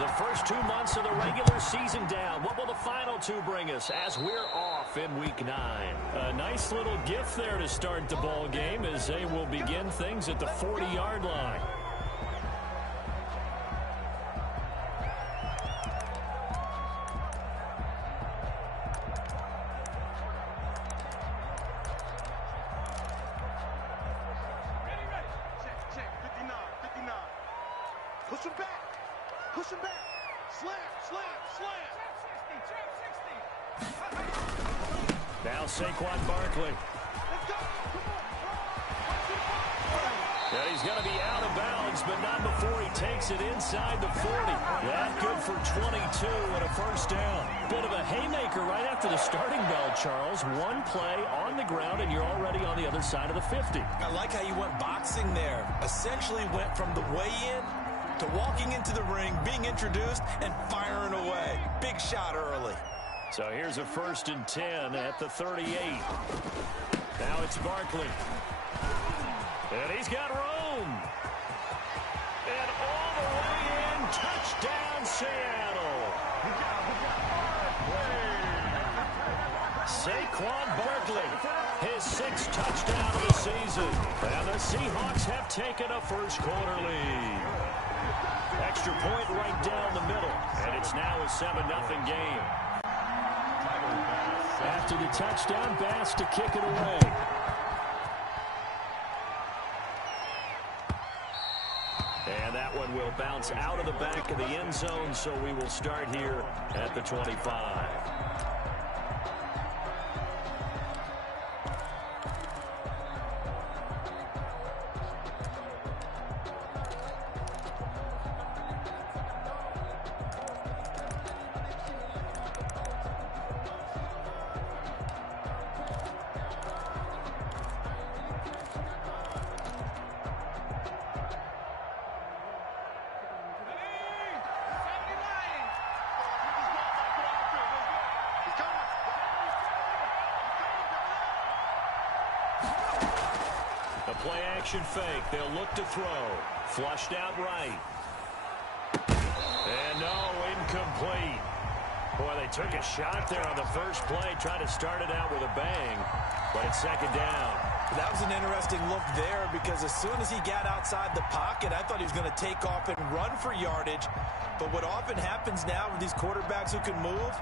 The first 2 months of the regular season down. What will the final two bring us as we're off in Week 9? A nice little gift there to start the ball game as they will begin things at the 40-yard line. Push him back. Push him back. Slam, slam, slam. Now Saquon Barkley. Let's go. Come on. Yeah, he's going to be out of bounds, but not before he takes it inside the 40. That good for 22 and a first down. Bit of a haymaker right after the starting bell, Charles. One play on the ground, and you're already on the other side of the 50. I like how you went boxing there. Essentially went from the weigh-in to walking into the ring, being introduced, and firing away. Big shot early. So here's a 1st and 10 at the 38. Now it's Barkley. And he's got room. And all the way in, touchdown Seattle. Saquon Barkley, his 6th touchdown of the season. And the Seahawks have taken a first-quarter lead. Extra point right down the middle. And it's now a 7-0 game. After the touchdown, Bass to kick it away. And that one will bounce out of the back of the end zone, so we will start here at the 25. Play-action fake. They'll look to throw. Flushed out right. And no, incomplete. Boy, they took a shot there on the first play, trying to start it out with a bang, but it's 2nd down. That was an interesting look there because as soon as he got outside the pocket, I thought he was going to take off and run for yardage. But what often happens now with these quarterbacks who can move,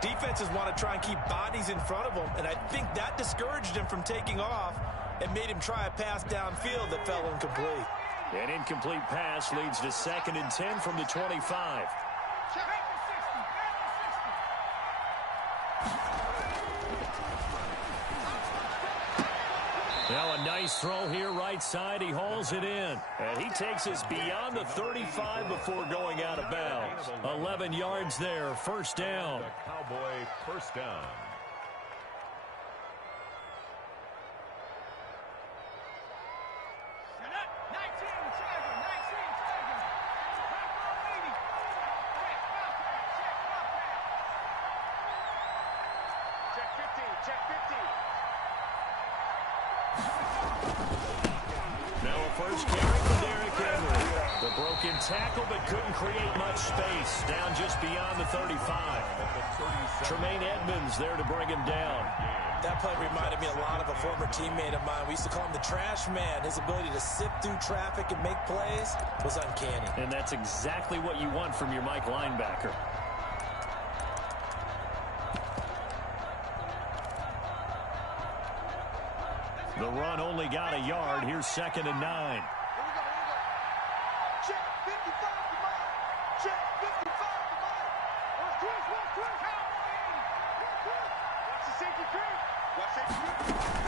defenses want to try and keep bodies in front of them, and I think that discouraged him from taking off and made him try a pass downfield that fell incomplete. An incomplete pass leads to 2nd and 10 from the 25. Now a nice throw here right side. He hauls it in. And he takes us beyond the 35 before going out of bounds. 11 yards there. First down. The Cowboy first down. Tackle, but couldn't create much space. Down just beyond the 35. Tremaine Edmonds there to bring him down. That play reminded me a lot of a former teammate of mine. We used to call him the trash man. His ability to sift through traffic and make plays was uncanny. And that's exactly what you want from your Mike linebacker. The run only got a yard. Here's 2nd and 9.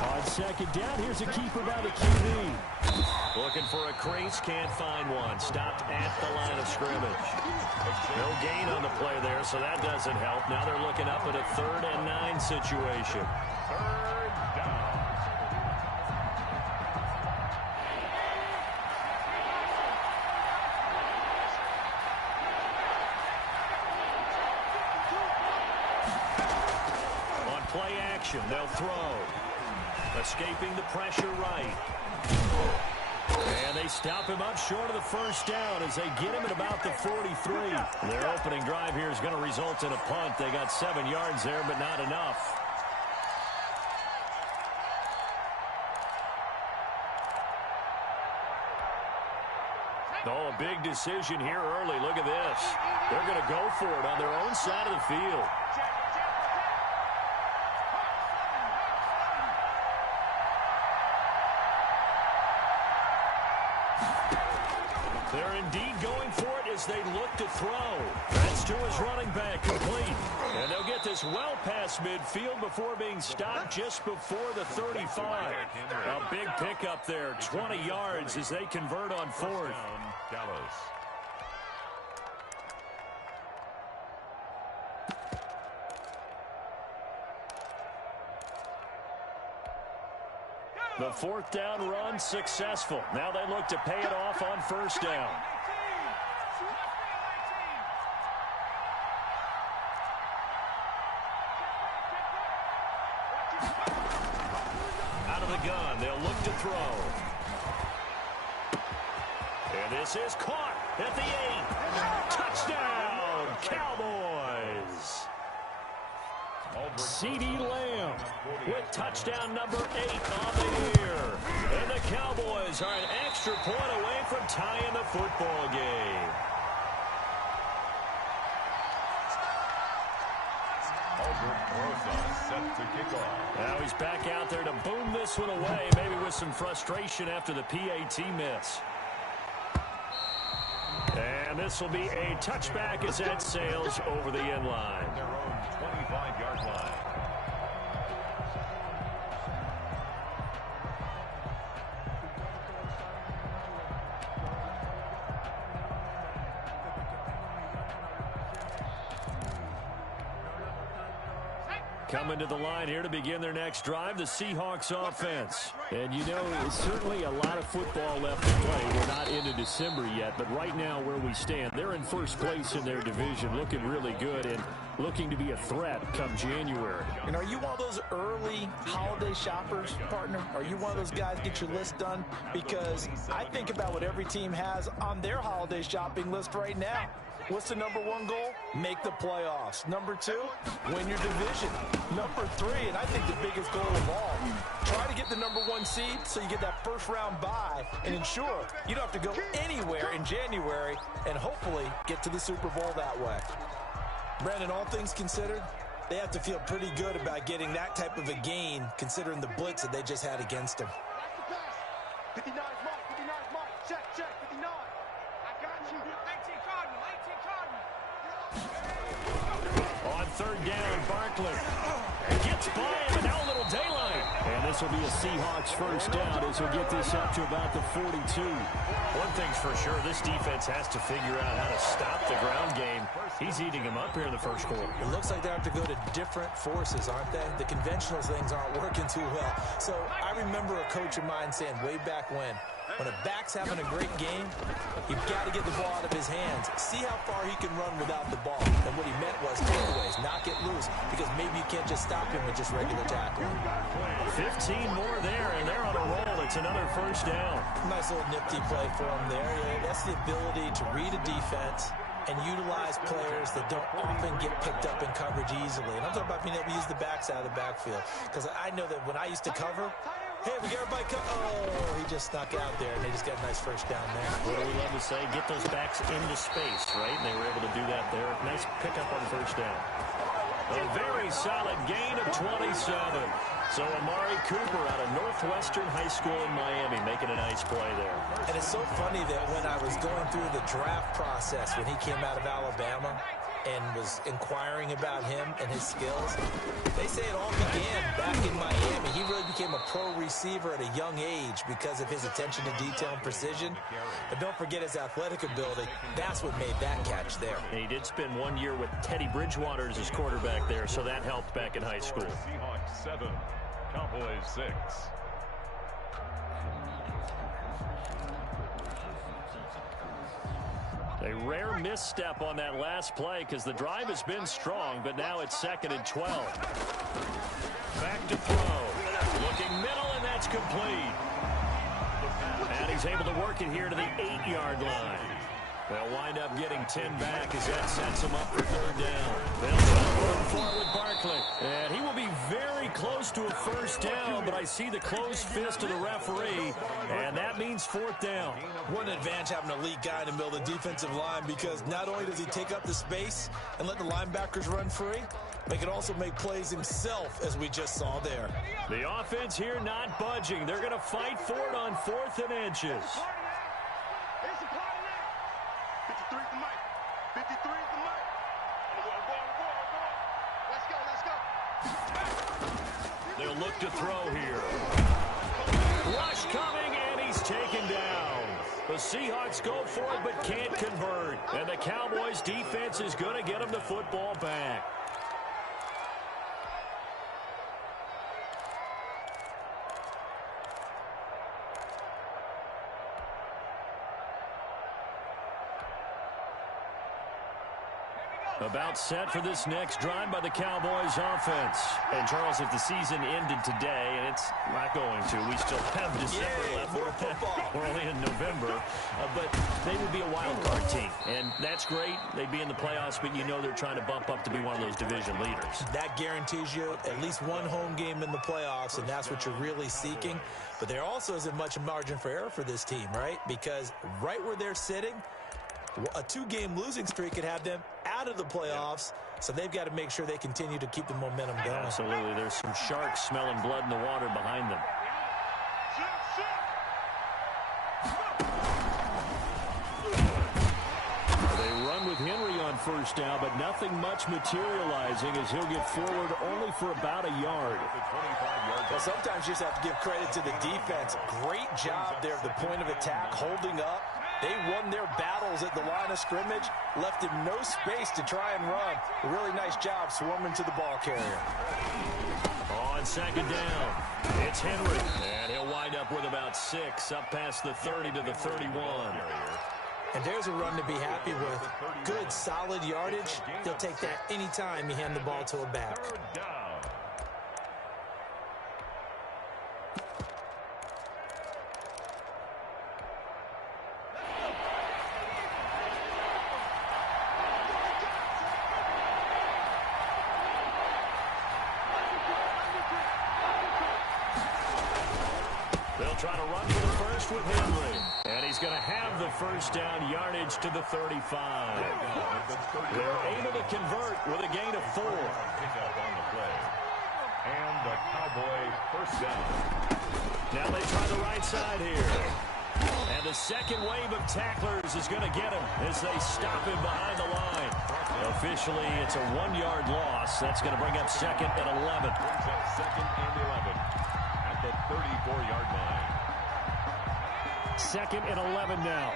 On 2nd down, here's a keeper by the QB. Looking for a crease, can't find one. Stopped at the line of scrimmage. No gain on the play there, so that doesn't help. Now they're looking up at a 3rd and 9 situation. 3rd down. Play action, they'll throw. Escaping the pressure right. And they stop him up short of the first down as they get him at about the 43. They're opening drive here is going to result in a punt. They got 7 yards there, but not enough. Oh, a big decision here early. Look at this. They're going to go for it on their own side of the field. They're indeed going for it as they look to throw. That's to his running back, complete. And they'll get this well past midfield before being stopped just before the 35. A big pickup there, 20 yards as they convert on fourth. Dallas. The fourth down run successful. Now they look to pay it off on first down. Out of the gun, they'll look to throw. And this is caught at the 8. Touchdown, Cowboys. CeeDee Lamb with touchdown number 8 on the year. And the Cowboys are an extra point away from tying the football game. Set to kick off. Now he's back out there to boom this one away, maybe with some frustration after the PAT miss. And this will be a touchback as that sails over the end line. Their own 25-yard line. Coming to the line here to begin their next drive, the Seahawks offense. And you know, it's certainly a lot of football left to play. We're not into December yet, but right now where we stand, they're in first place in their division, looking really good and looking to be a threat come January. And are you one of those early holiday shoppers, partner? Are you one of those guys get your list done? Because I think about what every team has on their holiday shopping list right now. What's the number 1 goal? Make the playoffs. Number 2, win your division. Number 3, and I think the biggest goal of all, try to get the number 1 seed so you get that first round bye and ensure you don't have to go anywhere in January and hopefully get to the Super Bowl that way. Brandon, all things considered, they have to feel pretty good about getting that type of a gain considering the blitz that they just had against them. 59 is Mike, 59 is Mike. Check, 59. I got you. 18 Cardinal, 18 Cardinal. On third down, Barkley gets by him, and now a little daylight. And this will be a Seahawks first down as we'll get this up to about the 42. One thing's for sure, this defense has to figure out how to stop the ground game. He's eating them up here in the first quarter. It looks like they have to go to different forces, aren't they? The conventional things aren't working too well. So I remember a coach of mine saying way back when a back's having a great game, you've got to get the ball out of his hands. See how far he can run without the ball. And what he meant was takeaways, not get loose, because maybe you can't just stop him with just regular tackling. 15 more there, and they're on a roll. It's another first down. Nice little nifty play for him there. Yeah, that's the ability to read a defense and utilize players that don't often get picked up in coverage easily. And I'm talking about being able to use the backside of the backfield. Because I know that when I used to cover, hey, we got everybody oh, he just snuck out there, and they just got a nice first down there. What do we love to say? Get those backs into space, right? And they were able to do that there. Nice pickup on first down. A very solid gain of 27. So Amari Cooper out of Northwestern High School in Miami making a nice play there. And it's so funny that when I was going through the draft process when he came out of Alabama and was inquiring about him and his skills, they say it all began back in Miami. He really became a pro receiver at a young age because of his attention to detail and precision. But don't forget his athletic ability. That's what made that catch there. And he did spend 1 year with Teddy Bridgewater as his quarterback there, so that helped back in high school. Seahawks 7, Cowboys 6. A rare misstep on that last play because the drive has been strong, but now it's 2nd and 12. Back to throw. Looking middle, and that's complete. And he's able to work it here to the 8-yard line. They'll wind up getting 10 back as that sets them up for third down. They'll try to run for it with Barkley. And he will be very close to a first down, but I see the closed fist of the referee, and that means fourth down. What an advantage having an elite guy in the middle of the defensive line, because not only does he take up the space and let the linebackers run free, but he can also make plays himself, as we just saw there. The offense here not budging. They're going to fight for it on 4th and inches. They'll look to throw here. Rush coming, and he's taken down. The Seahawks go for it but can't convert. And the Cowboys defense is going to get them the football back. About set for this next drive by the Cowboys offense. And, Charles, if the season ended today, and it's not going to, we still have December left. We're only in November. But they would be a wild card team. And that's great. They'd be in the playoffs, but you know they're trying to bump up to be one of those division leaders. That guarantees you at least one home game in the playoffs, and that's what you're really seeking. But there also isn't much margin for error for this team, right? Because right where they're sitting, a 2-game losing streak could have them out of the playoffs, so they've got to make sure they continue to keep the momentum going. Absolutely. There's some sharks smelling blood in the water behind them. They run with Henry on first down, but nothing much materializing as he'll get forward only for about a yard. Well, sometimes you just have to give credit to the defense. Great job there at the point of attack, holding up. They won their battles at the line of scrimmage, left him no space to try and run. A really nice job swarming to the ball carrier. On second down, it's Henry, and he'll wind up with about 6, up past the 30 to the 31. And there's a run to be happy with. Good, solid yardage. They'll take that anytime you hand the ball to a back. Trying to run for the first with Henry. And he's going to have the first down yardage to the 35. They're able to convert with a gain of 4. Pickup on the play. And the Cowboy first down. Now they try the right side here. And the second wave of tacklers is going to get him as they stop him behind the line. Officially, it's a 1-yard loss. That's going to bring up 2nd and 11. Brings up 2nd and 11 at the 34-yard line. 2nd and 11 now.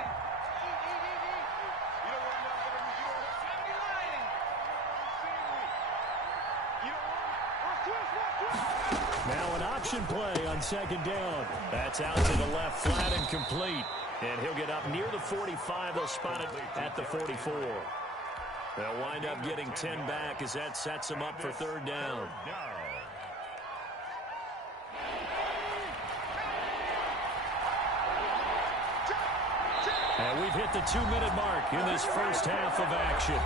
Now an option play on second down. That's out to the left, flat and complete. And he'll get up near the 45. They'll spot it at the 44. They'll wind up getting 10 back as that sets them up for third down. And we've hit the 2-minute mark in this first half of action.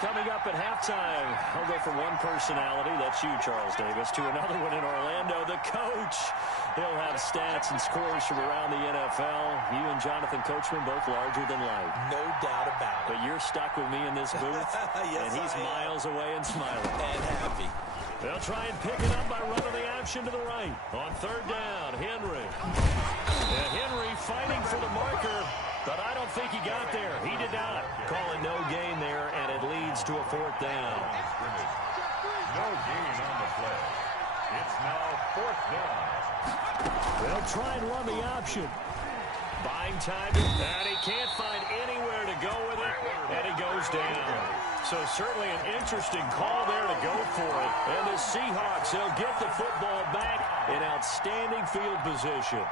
Coming up at halftime, I'll go from one personality, that's you, Charles Davis, to another one in Orlando, the coach. He'll have stats and scores from around the NFL. You and Jonathan Coachman both larger than life. No doubt about it. But you're stuck with me in this booth, yes, and he's miles away and smiling. And happy. They'll try and pick it up by running the option to the right. On third down, Henry. And Henry fighting for the marker, but I don't think he got there. He did not. Calling no gain there, and it leads to a fourth down. No gain on the play. It's now fourth down. They'll try and run the option. Buying time, and he can't find anywhere to go with it, and he goes down. So certainly an interesting call there to go for it. And the Seahawks, they'll get the football back in outstanding field position.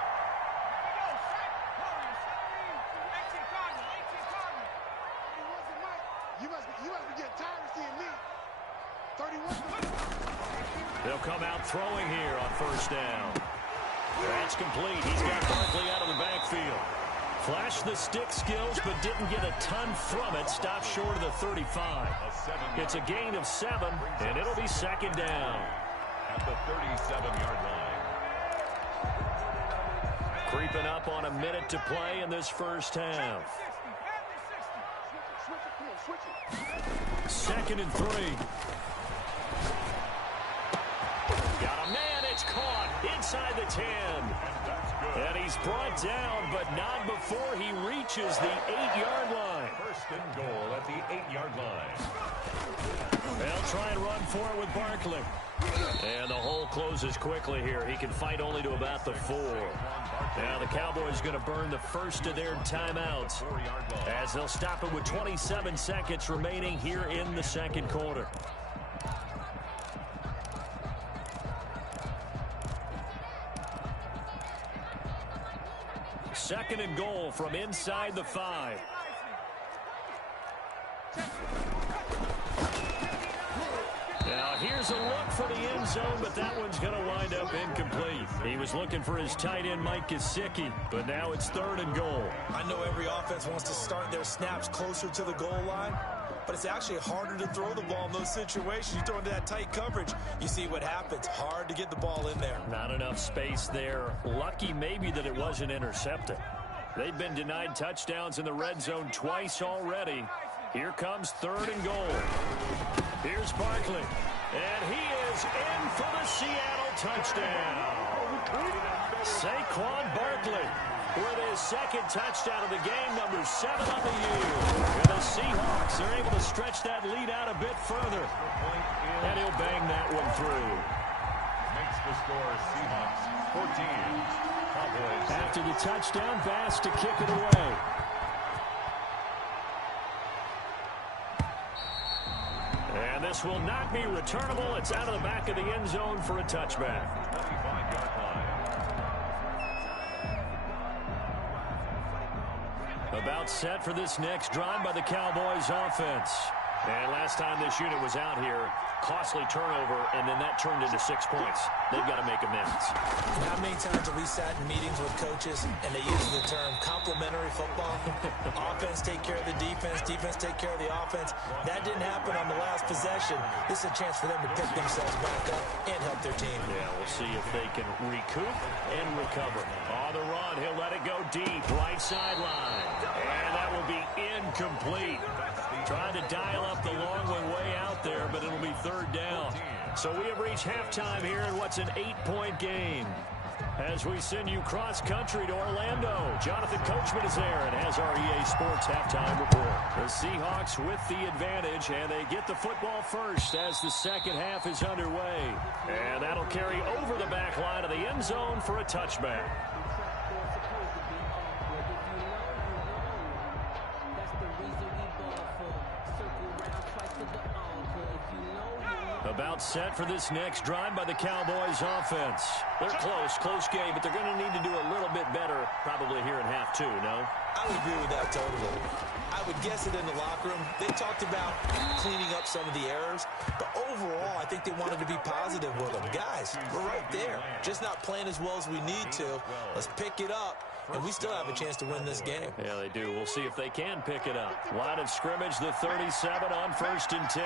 They'll come out throwing here on first down. That's complete. He's got Barkley out of the backfield. Flashed the stick skills, but didn't get a ton from it. Stopped short of the 35. It's a gain of 7, and it'll be second down. At the 37-yard line. Creeping up on a minute to play in this first half. 2nd and 3. Got a man. It's caught inside the 10. And he's brought down, but not before he reaches the 8-yard line. First and goal at the 8-yard line. They'll try and run for it with Barkley. And the hole closes quickly here. He can fight only to about the 4. Now the Cowboys going to burn the first of their timeouts as they'll stop it with 27 seconds remaining here in the second quarter. Second and goal from inside the 5. Now here's a look for the end zone, but that one's going to wind up incomplete. He was looking for his tight end Mike Gesicki, but now it's 3rd and goal. I know every offense wants to start their snaps closer to the goal line, but it's actually harder to throw the ball in those situations. You throw into that tight coverage, you see what happens. Hard to get the ball in there. Not enough space there. Lucky maybe that it wasn't intercepted. They've been denied touchdowns in the red zone twice already. Here comes 3rd and goal. Here's Barkley, and he is in for the Seattle touchdown. Saquon Barkley with his 2nd touchdown of the game, number 7 on the year. And the Seahawks are able to stretch that lead out a bit further. And he'll bang that one through. Makes the score Seahawks 14. Cowboys. After the touchdown, Bass to kick it away. And this will not be returnable. It's out of the back of the end zone for a touchback. 25-yard line. About set for this next drive by the Cowboys offense. And last time this unit was out here, costly turnover, and then that turned into 6 points. They've got to make amends. How many times have we sat in meetings with coaches and they use the term complementary football? Offense take care of the defense, defense take care of the offense. That didn't happen on the last possession. This is a chance for them to pick themselves back up and help their team. Yeah, we'll see if they can recoup and recover. On the run, he'll let it go deep, right sideline. And that will be incomplete. Trying to dial up the long one way out there, but it'll be 3rd down. So we have reached halftime here in what's an 8-point game. As we send you cross-country to Orlando, Jonathan Coachman is there and has our EA Sports halftime report. The Seahawks with the advantage, and they get the football first as the second half is underway. And that'll carry over the back line of the end zone for a touchback. About set for this next drive by the Cowboys offense. They're close game, but they're going to need to do a little bit better probably here in half 2, no? I would agree with that totally. I would guess it in the locker room. They talked about cleaning up some of the errors, but overall, I think they wanted to be positive with them. Guys, we're right there. Just not playing as well as we need to. Let's pick it up, and we still have a chance to win this game. Yeah, they do. We'll see if they can pick it up. Line of scrimmage, the 37 on 1st and 10.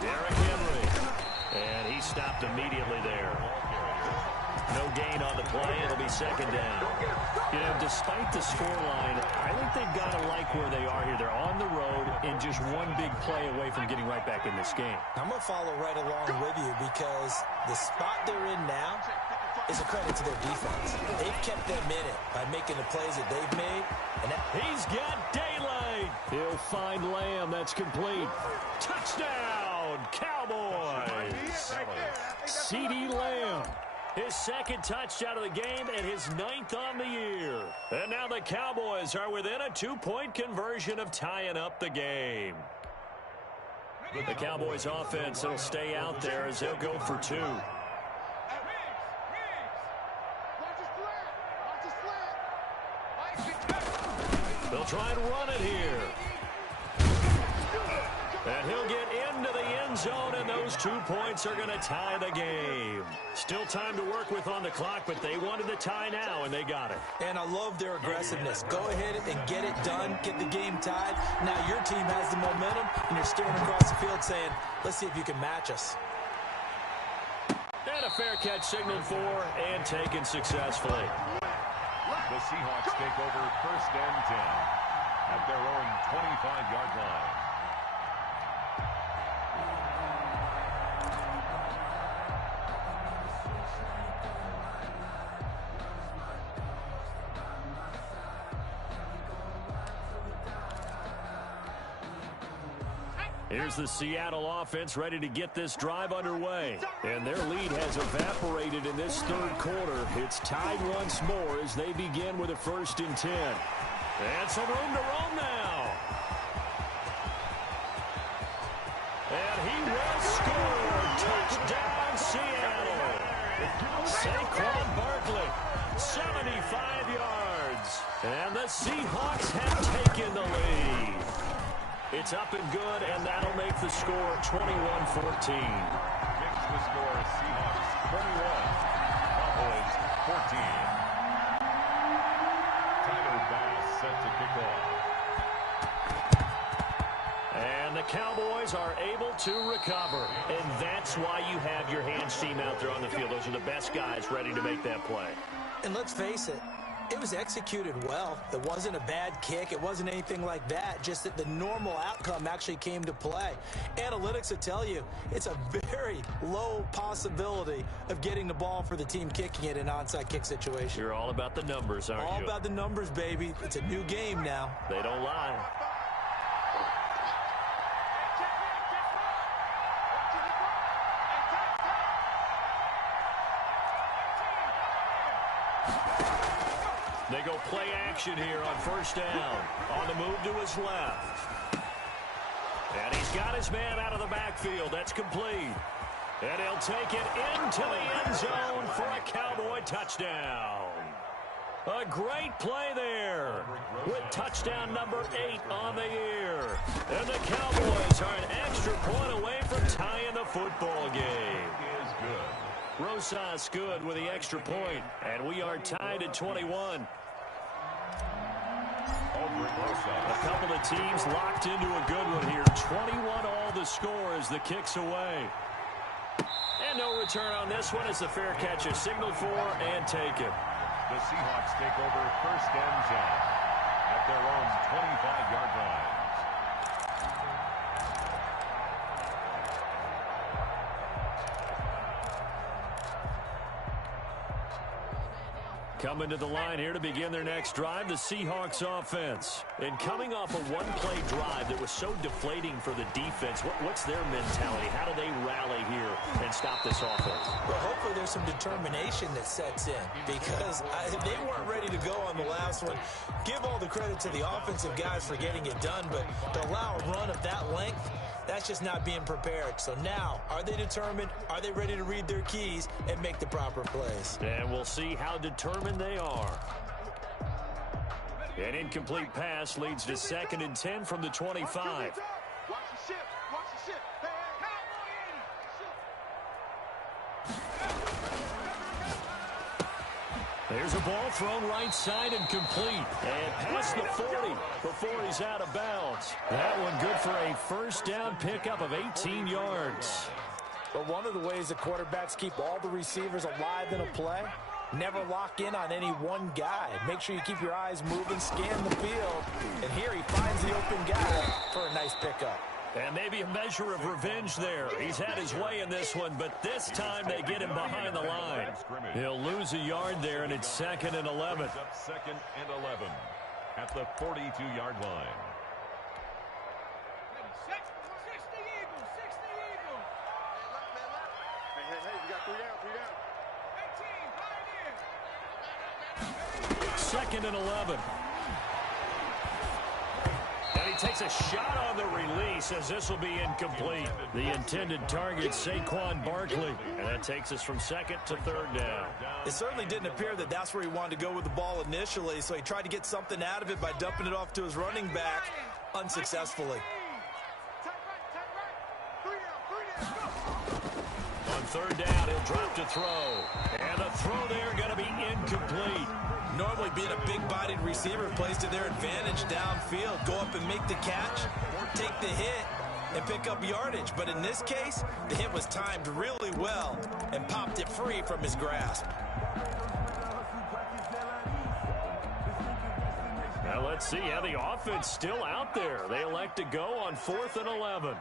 Derrick Henry. And he stopped immediately there. No gain on the play. It'll be 2nd down. You know, despite the scoreline, I think they've got to like where they are here. They're on the road and just one big play away from getting right back in this game. I'm going to follow right along with you because the spot they're in now is a credit to their defense. They've kept them in it by making the plays that they've made. And he's got daylight. He'll find Lamb. That's complete. Touchdown, Cowboys. CeeDee Lamb. His 2nd touchdown of the game and his 9th on the year. And now the Cowboys are within a 2-point conversion of tying up the game. The Cowboys offense will stay out there as they'll go for 2. They'll try and run it here. And he'll get into the end zone, and those 2 points are going to tie the game. Still time to work with on the clock, but they wanted the tie now, and they got it. And I love their aggressiveness. Go ahead and get it done, get the game tied. Now your team has the momentum, and you're staring across the field saying, let's see if you can match us. And a fair catch signaled for and taken successfully. The Seahawks take over 1st and 10 at their own 25-yard line. Here's the Seattle offense ready to get this drive underway. And their lead has evaporated in this 3rd quarter. It's tied once more as they begin with a 1st and 10. And some room to roam now. And he will score. Touchdown, Seattle. Saquon Barkley, 75 yards. And the Seahawks have taken the lead. It's up and good, and that'll make the score 21-14. Makes the score Seahawks 21, Cowboys 14. Tyler Bass set to kick off. And the Cowboys are able to recover, and that's why you have your hands team out there on the field. Those are the best guys ready to make that play. And let's face it, it was executed well. It wasn't a bad kick. It wasn't anything like that. Just that the normal outcome actually came to play. Analytics will tell you it's a very low possibility of getting the ball for the team kicking it in an onside kick situation. You're all about the numbers, aren't you? All about the numbers, baby. It's a new game now. They don't lie. They go play action here on 1st down. On the move to his left. And he's got his man out of the backfield. That's complete. And he'll take it into the end zone for a Cowboy touchdown. A great play there with touchdown number 8 on the year. And the Cowboys are an extra point away from tying the football game. Is good. Rosas good with the extra point, and we are tied at 21. A couple of teams locked into a good one here. 21 all the score as the kick's away. And no return on this one as the fair catch is signaled for and taken. The Seahawks take over 1st and 10 at their own 25-yard line. Coming to the line here to begin their next drive, the Seahawks offense. And coming off a one-play drive that was so deflating for the defense, what's their mentality? How do they rally here and stop this offense? Well, hopefully there's some determination that sets in because they weren't ready to go on the last one. Give all the credit to the offensive guys for getting it done, but to allow a run of that length, that's just not being prepared. So now, are they determined? Are they ready to read their keys and make the proper plays? And we'll see how determined they are. An incomplete pass leads to 2nd and 10 from the 25. Watch the ship. Watch the ship. Hey, There's a ball thrown right side and complete. And past the 40 before he's out of bounds. That one good for a 1st down pickup of 18 yards. But one of the ways the quarterbacks keep all the receivers alive in a play, never lock in on any one guy. Make sure you keep your eyes moving, scan the field. And here he finds the open guy for a nice pickup. And maybe a measure of revenge there. He's had his way in this one, but this time they get him behind the line. He'll lose a yard there, and it's 2nd and 11. Up 2nd and 11 at the 42-yard line. Hey, we got 3 down. 2nd and 11. And he takes a shot on the release. he says this will be incomplete. The intended target, Saquon Barkley. And that takes us from second to third down. It certainly didn't appear that that's where he wanted to go with the ball initially, so he tried to get something out of it by dumping it off to his running back unsuccessfully. On third down, he'll drop to throw. And the throw there going to be incomplete. Normally being a big-bodied receiver plays to their advantage downfield. Go up and make the catch, take the hit, and pick up yardage. But in this case, the hit was timed really well and popped it free from his grasp. Now let's see how the offense still out there. They elect to go on 4th and 11.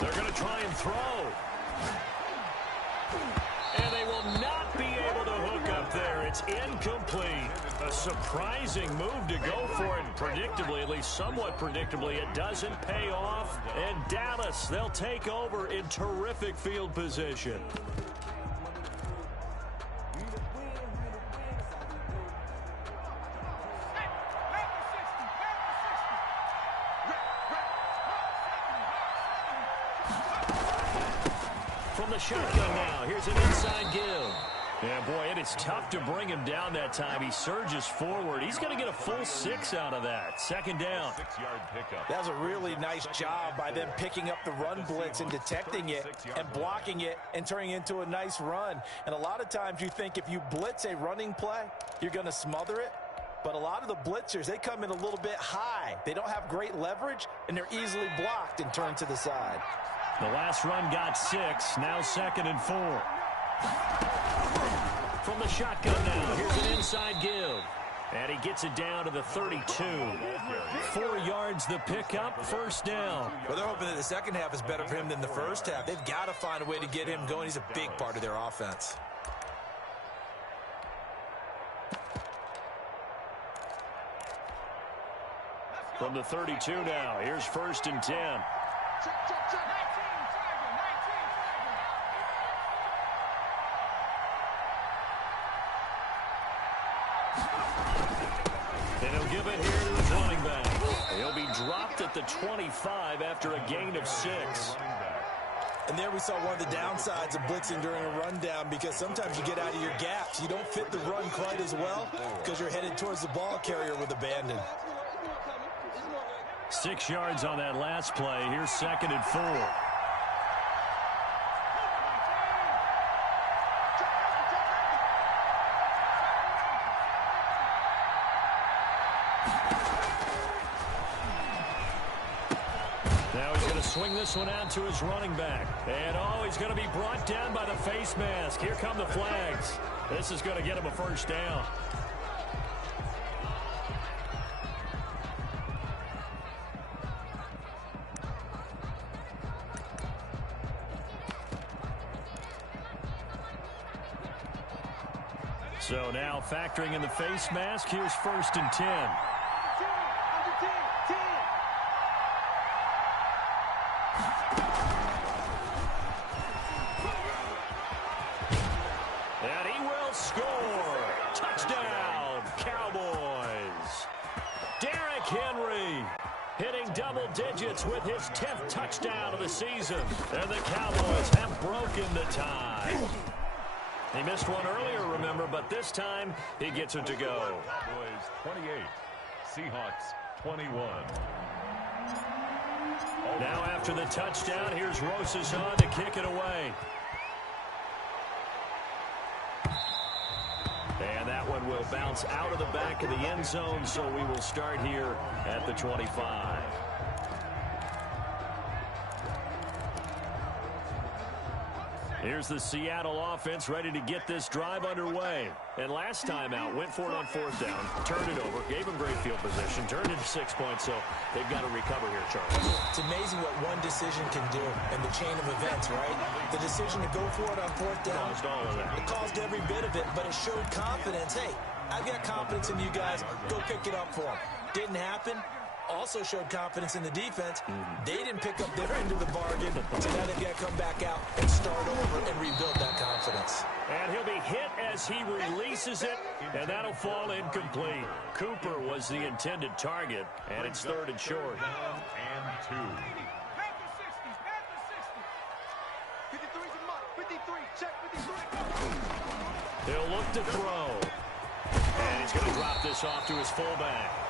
They're going to try and throw. And they will not be able to hook up there. It's incomplete. A surprising move to go for it. Predictably, at least somewhat predictably, it doesn't pay off. And Dallas, they'll take over in terrific field position. From the shotgun now, here's an inside give. Yeah, boy, it is tough to bring him down that time. He surges forward. He's going to get a full 6 out of that. Second down. 6-yard pickup. That was a really nice job by them picking up the run blitz and detecting it and blocking it and turning it into a nice run. And a lot of times you think if you blitz a running play, you're going to smother it. But a lot of the blitzers, they come in a little bit high. They don't have great leverage, and they're easily blocked and turned to the side. The last run got 6, now 2nd and 4. From the shotgun now, here's an inside give. And he gets it down to the 32. 4 yards the pickup, first down. Well, they're hoping that the second half is better for him than the first half. They've got to find a way to get him going. He's a big part of their offense. From the 32 now, here's 1st and 10. And he'll give it here to his running back. He'll be dropped at the 25 after a gain of 6. And there we saw one of the downsides of blitzing during a rundown, because sometimes you get out of your gaps. You don't fit the run quite as well because you're headed towards the ball carrier with abandon. 6 yards on that last play. Here's 2nd and 4. Now he's going to swing this one out to his running back. And, oh, he's going to be brought down by the face mask. Here come the flags. This is going to get him a first down. So now factoring in the face mask, here's 1st and 10. And he will score. Touchdown, Cowboys. Derrick Henry hitting double digits with his 10th touchdown of the season. And the Cowboys have broken the tie. He missed one earlier, remember, but this time he gets it to go. Cowboys 28, Seahawks 21. Now after the touchdown, here's Rosashan to kick it away. And that one will bounce out of the back of the end zone, so we will start here at the 25. Here's the Seattle offense ready to get this drive underway. And last time out, went for it on 4th down, turned it over, gave them great field position, turned it to 6 points, so they've got to recover here, Charles. It's amazing what one decision can do in the chain of events, right? The decision to go for it on 4th down, Caused all of that. it caused every bit of it, but it showed confidence. Hey, I've got confidence in you guys. Go pick it up for them. Didn't happen. also showed confidence in the defense. They didn't pick up their end of the bargain, so now they've got to come back out and start over and rebuild that confidence. And he'll be hit as he releases it, and that'll fall incomplete. Cooper was the intended target, and it's 3rd and short. Down and 2. 53's a mark. 53. Check 53. He'll look to throw. And he's going to drop this off to his fullback.